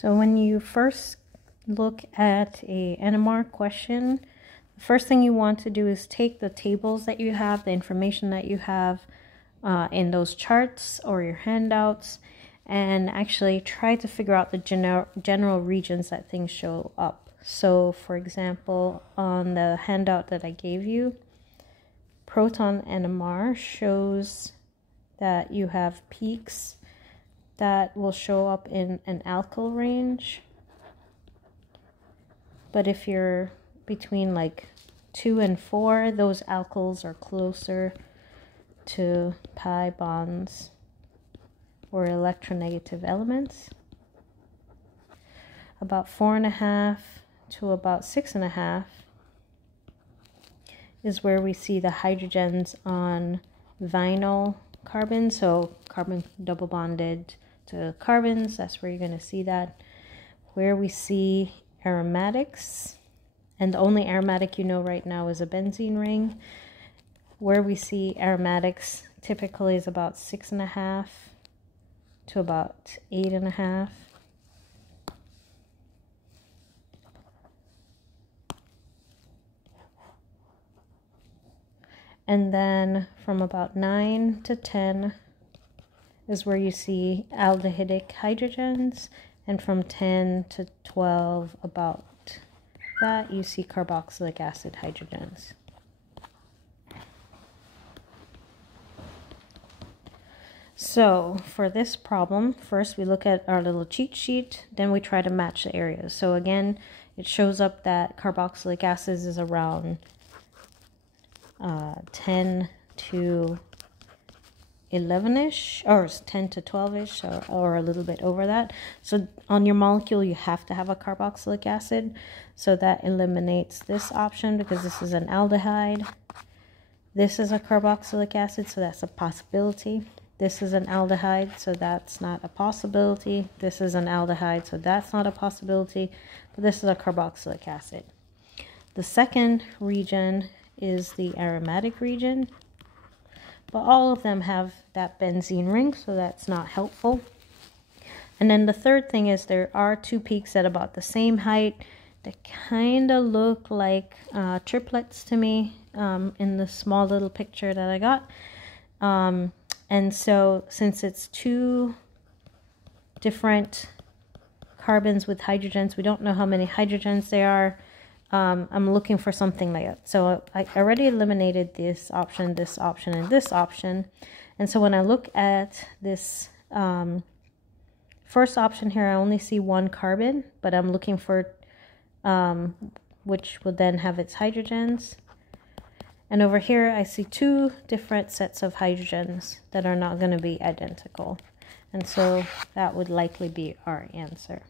So when you first look at a NMR question, the first thing you want to do is take the tables that you have, the information that you have in those charts or your handouts, and actually try to figure out the general regions that things show up. So for example, on the handout that I gave you, proton NMR shows that you have peaks that will show up in an alkyl range. But if you're between like 2 and 4, those alkyls are closer to pi bonds or electronegative elements. About 4.5 to about 6.5 is where we see the hydrogens on vinyl carbon, so carbon double bonded to carbons, that's where you're going to see that. Where we see aromatics, and the only aromatic you know right now is a benzene ring. Where we see aromatics typically is about 6.5 to about 8.5. And then from about 9 to 10 is where you see aldehydic hydrogens, and from 10 to 12, about that, you see carboxylic acid hydrogens. So for this problem, first we look at our little cheat sheet, then we try to match the areas. So again, it shows up that carboxylic acids is around 10 to 11-ish, or 10 to 12-ish, or a little bit over that. So on your molecule you have to have a carboxylic acid, so that eliminates this option because this is an aldehyde. This is a carboxylic acid, so that's a possibility. This is an aldehyde, so that's not a possibility. This is an aldehyde, so that's not a possibility, but this is a carboxylic acid. The second region is the aromatic region, but all of them have that benzene ring, so that's not helpful. And then the third thing is there are two peaks at about the same height that kind of look like triplets to me in the small little picture that I got. And so since it's two different carbons with hydrogens, we don't know how many hydrogens there are. I'm looking for something like that. So I already eliminated this option, and this option. And so when I look at this first option here, I only see one carbon, but I'm looking for which will then have its hydrogens. And over here, I see two different sets of hydrogens that are not going to be identical. And so that would likely be our answer.